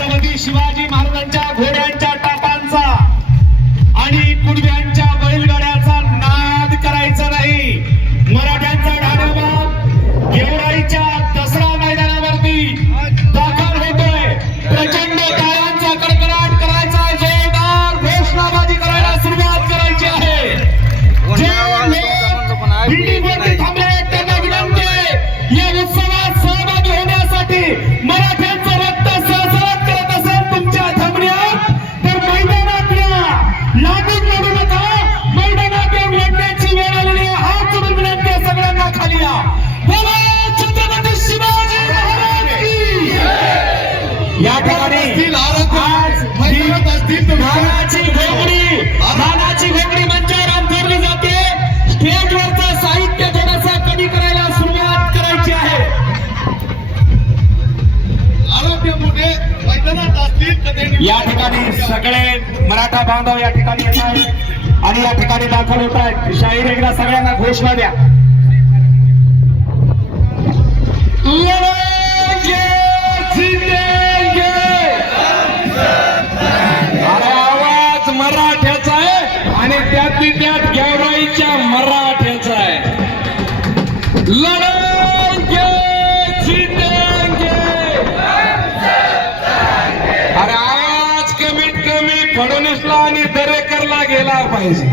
छत्रपती शिवाजी महाराजांच्या घोड्यांच्या टापांचा आणि कुडव्यांच्या बैलगाड्याचा नाद करायचा नाही। मराठ्यांचा ढाढाबाद गेवराईच्या दसरा मैदानावरती दाखल होतोय। प्रचंड टाळ्यांचा कडकडाट करायचा, जोरदार घोषणाबाजी करायला सुरुवात करायची आहे। बिल्डिंगवरती थांबले त्यांना विनंती आहे या उत्सवात सहभागी होण्यासाठी। मराठ्यांचं रक्त सळसळत करत असेल तुमच्या थांबण्यात तर मैदानात या, लागून लढू नका। मैदानात येऊन लढण्याची वेळ आलेली आहे। हात जोडून विनंती आहे सगळ्यांना खाली या। बोला छत्रपती शिवाजी महाराज की। या ठिकाणी आज नानाची घोगडी मंचावर अंतरली जाते। स्टेजवरचं साहित्य थोडंसं कमी करायला सुरुवात करायची आहे। या ठिकाणी सगळे मराठा बांधव या ठिकाणी येत आहेत आणि या ठिकाणी दाखल होत आहेत। शाहीर एकदा सगळ्यांना घोषणा द्या। लढेंगे जिंकेंगे। अरे आवाज मराठ्याचा आहे आणि त्यातली त्यात गेवराईच्या मराठ्याचा आहे। लढेंगे जिंकेंगे। अरे आवाज कमीत कमी फडणवीसला आणि दरेकरला गेला पाहिजे।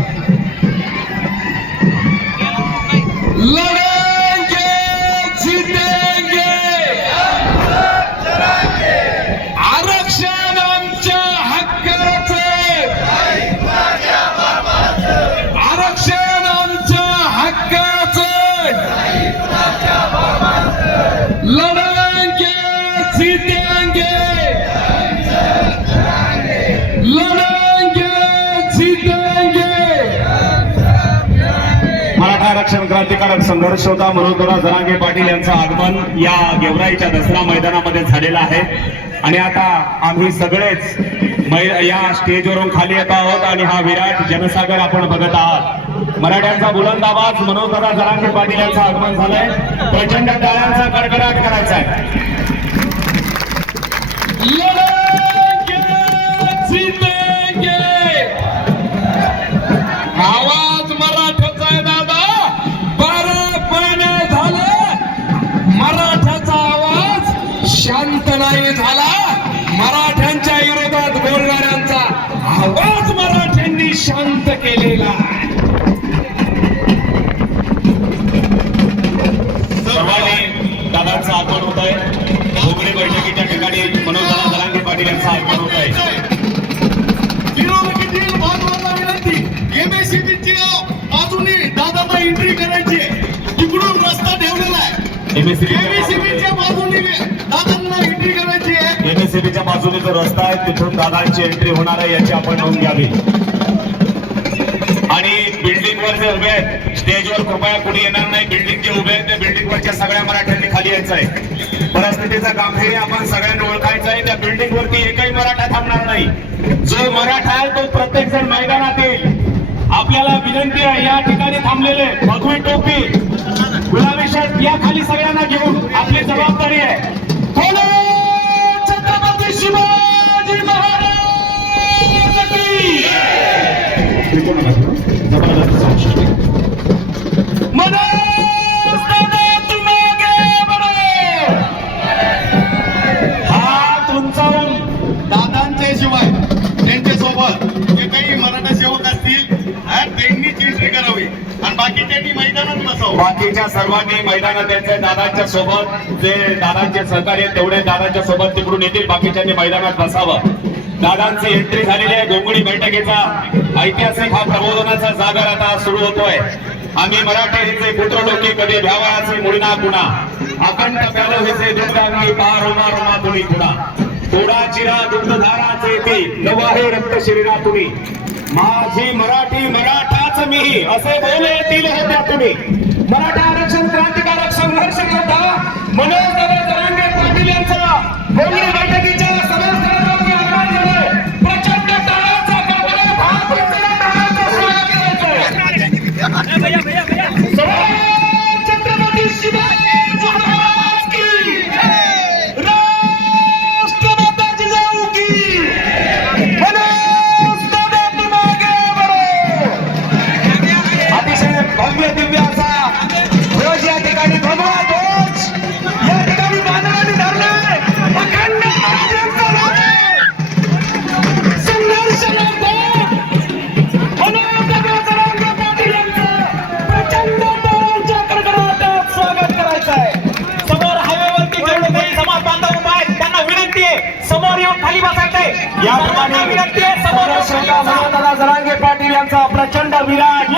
लढेंगे जिंकेंगे। आरक्षण आमच्या हक्काचं, आरक्षण आमच्या हक्काचं। लढेंगे जिंकेंगे। लढेंगे जिंकेंगे। मराठा आरक्षण क्रांतिकारक संघर्ष होता। मनोहरराव जरांगे पाटील यांचं आगमन या गेवराईच्या दसरा मैदानामध्ये झालेलं आहे आणि आता आम्ही सगळेच या स्टेजवरून खाली येत आहोत आणि हा विराट जनसागर आपण बघत आहात। मराठ्यांचा बुलंद आवाज मनोहरराव जरांगे पाटील यांचं आगमन झालंय। प्रचंड टाळ्यांचा कडकडाट करायचा आहे। आवाज मराठ्याचा आहे दादा। 12 महिने झाले मराठ्याचा आवाज शांत नाही झाला। मराठ्यांच्या विरोधात बोलणाऱ्यांचा आवाज मराठ्यांनी शांत केलेला। सर्वांनी दादांचं आगमन होत आहे। घोगडी बैठकीच्या ठिकाणी मनोहरराव जरांगे पाटील यांचं आगमन होत आहे। एमएससीबीच्या बाजूने दादाला एंट्री करायची, तिकडून रस्ता ठेवलेला आहे। एमएससीबीच्या बाजूने दादांना एंट्री करायची आहे। एमएससीबीच्या बाजूने जो रस्ता आहे तिथून दादांची एंट्री होणार आहे याची आपण नोंद घ्यावी। आणि बिल्डिंगवर जे उभे आहेत स्टेजवर कृपया कुणी येणार नाही। बिल्डिंग जे उभे आहेत त्या बिल्डिंगवरच्या सगळ्या मराठ्यांनी खाली यायचं आहे। परिस्थितीचा गांभीर्य आपण सगळ्यांनी ओळखायचं आहे। त्या बिल्डिंगवरती एकही मराठा थांबणार नाही। जो मराठा आहे तो प्रत्येक जण मैदानात येईल। आपल्याला विनंती आहे या ठिकाणी थांबलेले भगवी टोपी गुलाबी शर्ट या खाली सगळ्यांना घेऊन आपली जबाबदारी आहे। बोलो छत्रपती शिवाजी महाराज की। हात उंचावून दादांच्या शिवाय त्यांच्यासोबत जे काही मराठा सेवक असतील त्यांनीच एंट्री करावी आणि बाकीच्यांनी मैदानात बसावं। बाकीच्या सर्वांनी मैदानात यायचं। दादांच्या सोबत जे दादांचे सहकार्य तेवढे दादांच्या सोबत तिकडून येतील, बाकीच्यांनी मैदानात बसावं। दादांची एंट्री झालेली आहे। घोंगडी बैठकीचा ऐतिहासिक हा प्रबोधनाचा जागर आता सुरू होतोय। आम्ही मराठे हिचे पुत्र लोकी कधी भ्यावयाचे मुळीना कुणा, अखंड प्यालो हिचे दुर्गांगी पार होणार रोमा तुनी कुणा, थोडा चिरा दुग्धधाराचे ती नवाहे रक्त शरीरातुनी, माझी मराठी मराठाच मी असे बोले येतील होत्या तुम्ही। मराठा आरक्षण क्रांतिकारक संघर्ष योद्धा मनोहरराव जरांगे पाटील यांचा घोंगडी बैठकीच्या सभास्थळावरती आगमन झालंय। प्रचंड टाळ्यांचा कडकडाट, हात उंचावून टाळ्यांचं स्वागत करायचंय। छत्रपती शिवाजी महाराज की। राष्ट्रमाता जिजाऊ प्रचंड विराट